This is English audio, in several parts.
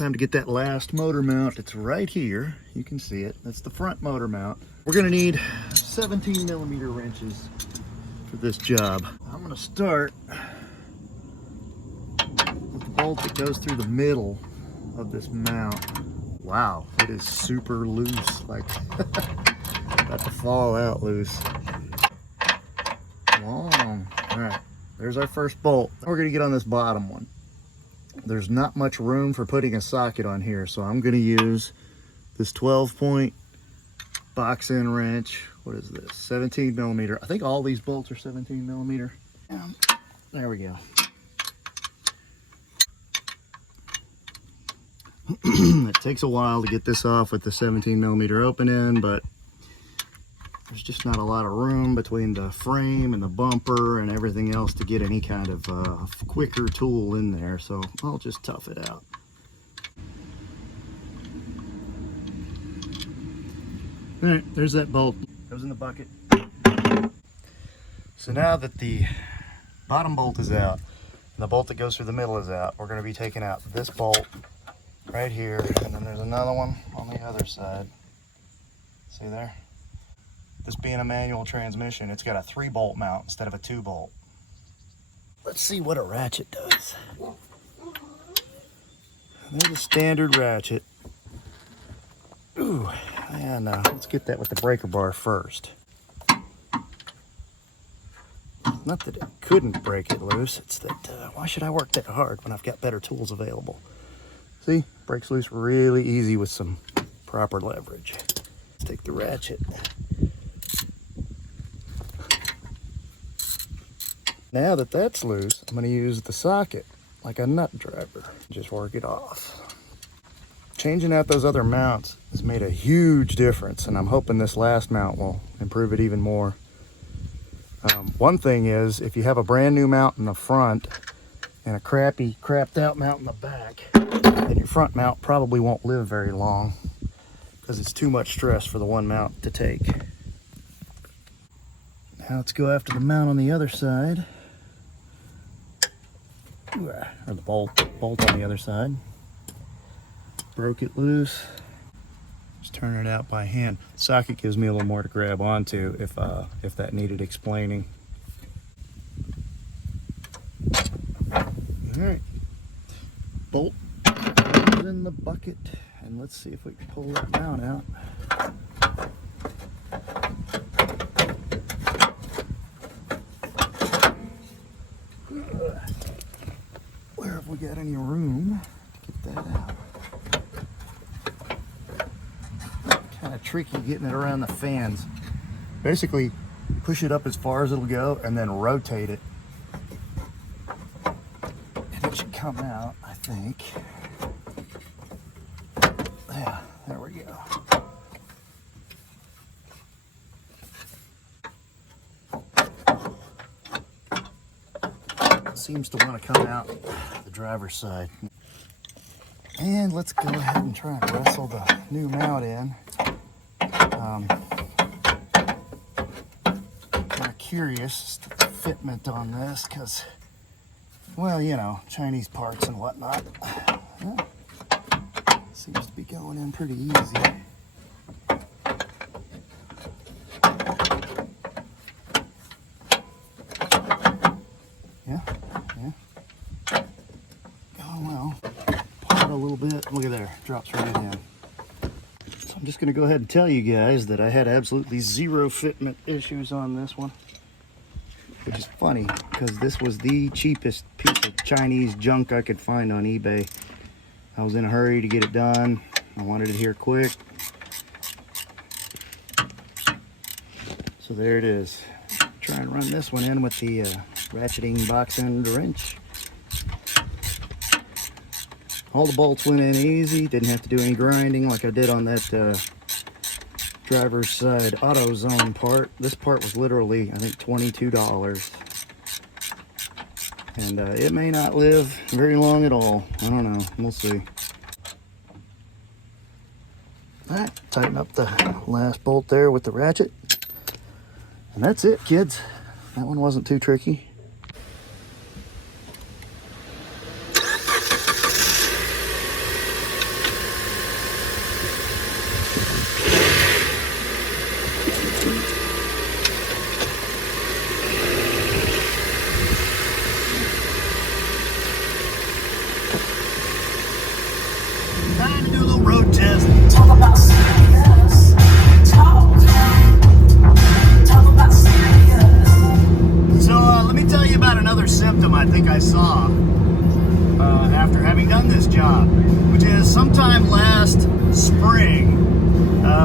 time to get that last motor mount. It's right here. You can see it. That's the front motor mount. We're gonna need 17 millimeter wrenches for this job. I'm gonna start with the bolt that goes through the middle of this mount. Wow, it is super loose, like about to fall out loose. Long. All right, there's our first bolt. We're gonna get on this bottom one. There's not much room for putting a socket on here, so I'm gonna use this 12-point box end wrench. What is this? 17 millimeter. I think all these bolts are 17 millimeter. There we go. It takes a while to get this off with the 17 millimeter opening, but there's just not a lot of room between the frame and the bumper and everything else to get any kind of quicker tool in there, so I'll just tough it out. All right, there's that bolt. Goes in the bucket. So now that the bottom bolt is out and the bolt that goes through the middle is out, we're going to be taking out this bolt right here, and then there's another one on the other side. See there? This being a manual transmission, it's got a 3-bolt mount instead of a 2-bolt. Let's see what a ratchet does. There's a standard ratchet. Ooh, and let's get that with the breaker bar first. Not that it couldn't break it loose, it's that why should I work that hard when I've got better tools available? See, breaks loose really easy with some proper leverage. Let's take the ratchet. Now that that's loose, I'm going to use the socket like a nut driver. Just work it off. Changing out those other mounts has made a huge difference, and I'm hoping this last mount will improve it even more. One thing is, if you have a brand new mount in the front and a crapped out mount in the back, then your front mount probably won't live very long because it's too much stress for the one mount to take. Now let's go after the mount on the other side. Or the bolt on the other side. Broke it loose. Just turn it out by hand. Socket gives me a little more to grab onto if that needed explaining. All right, bolt goes in the bucket, and let's see if we can pull that mount out. Where have we got any room to get that out? Kind of tricky getting it around the fans. Basically, push it up as far as it'll go and then rotate it. And it should come out, I think. Yeah, there we go. It seems to want to come out the driver's side. And let's go ahead and try and wrestle the new mount in. Kind of curious as to the fitment on this because, well, you know, Chinese parts and whatnot. Yeah, seems to be going in pretty easy. Yeah. Going well. Pop it a little bit. Look at there. Drops right in. So I'm just going to go ahead and tell you guys that I had absolutely zero fitment issues on this one. Which is funny because this was the cheapest piece of Chinese junk I could find on eBay. I was in a hurry to get it done. I wanted it here quick. So there it is. Try and run this one in with the ratcheting box end wrench. All the bolts went in easy. Didn't have to do any grinding like I did on that driver's side AutoZone part. This part was literally, I think, $22. And it may not live very long at all. I don't know. We'll see. Alright, tighten up the last bolt there with the ratchet. And that's it, kids. That one wasn't too tricky. job, which is sometime last spring,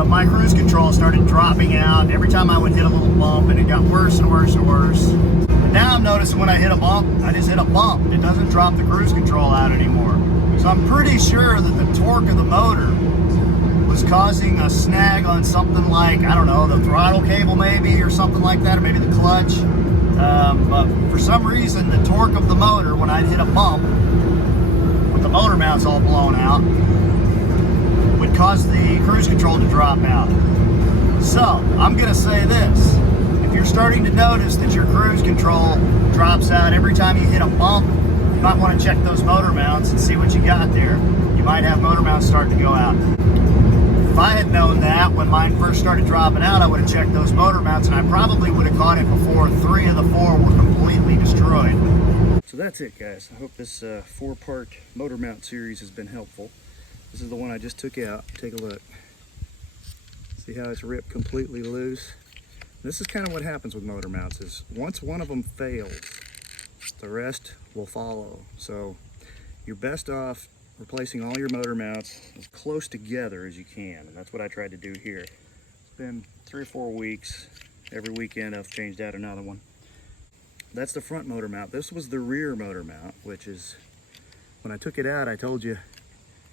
my cruise control started dropping out every time I would hit a little bump, and it got worse and worse and worse. And now I'm noticing when I hit a bump, I just hit a bump. It doesn't drop the cruise control out anymore. So I'm pretty sure that the torque of the motor was causing a snag on something like, I don't know, the throttle cable maybe, or something like that, or maybe the clutch. But for some reason, the torque of the motor, when I'd hit a bump, with the motor mounts all blown out, would cause the cruise control to drop out. So, I'm gonna say this. If you're starting to notice that your cruise control drops out every time you hit a bump, you might want to check those motor mounts and see what you got there. You might have motor mounts start to go out. If I had known that when mine first started dropping out, I would have checked those motor mounts, and I probably would have caught it before 3 of the 4 were completely destroyed. So that's it, guys. I hope this 4-part motor mount series has been helpful. This is the one I just took out. Take a look. See how it's ripped completely loose? This is kind of what happens with motor mounts, is once one of them fails, the rest will follow. So you're best off replacing all your motor mounts as close together as you can, and that's what I tried to do here. It's been 3 or 4 weeks. Every weekend I've changed out another one. That's the front motor mount. This was the rear motor mount, which is, when I took it out, I told you,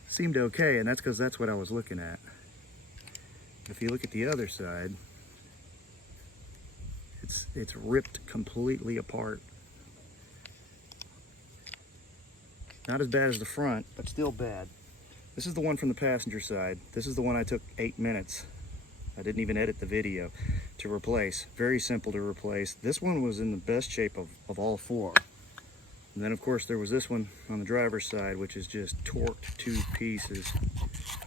seemed okay, and that's because that's what I was looking at. If you look at the other side, it's ripped completely apart. Not as bad as the front, but still bad. This is the one from the passenger side. This is the one I took 8 minutes. I didn't even edit the video to replace. Very simple to replace. This one was in the best shape of all 4. And then of course there was this one on the driver's side, which is just torqued to pieces.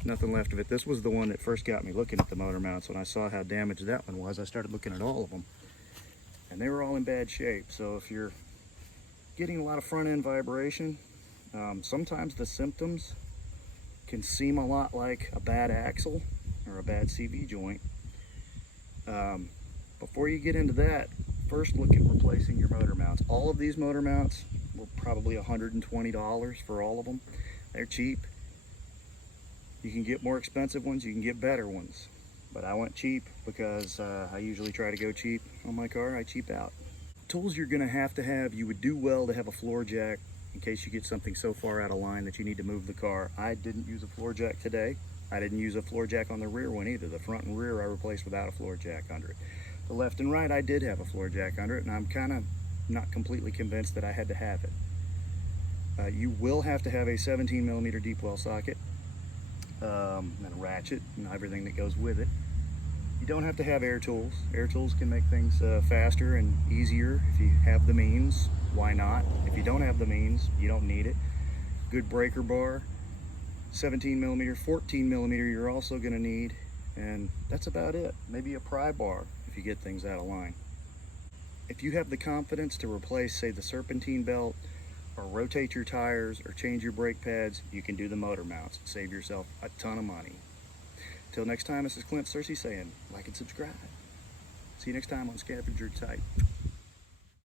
Nothing left of it. This was the one that first got me looking at the motor mounts. When I saw how damaged that one was, I started looking at all of them. And they were all in bad shape. So if you're getting a lot of front end vibration, sometimes the symptoms can seem a lot like a bad axle or a bad CV joint. Before you get into that, first look at replacing your motor mounts. All of these motor mounts were probably $120 for all of them. They're cheap. You can get more expensive ones, you can get better ones. But I went cheap because I usually try to go cheap on my car. I cheap out. Tools you're gonna have, you would do well to have a floor jack in case you get something so far out of line that you need to move the car. I didn't use a floor jack today. I didn't use a floor jack on the rear one either. The front and rear I replaced without a floor jack under it. The left and right I did have a floor jack under it, and I'm kind of not completely convinced that I had to have it. You will have to have a 17mm deep well socket, and a ratchet and everything that goes with it. You don't have to have air tools. Air tools can make things faster and easier if you have the means. Why not? If you don't have the means, you don't need it. Good breaker bar, 17mm, 14mm you're also going to need, and that's about it. Maybe a pry bar if you get things out of line. If you have the confidence to replace, say, the serpentine belt, or rotate your tires, or change your brake pads, you can do the motor mounts. Save yourself a ton of money. Till next time, this is Clint Searcy saying, like and subscribe. See you next time on Scavenger Type.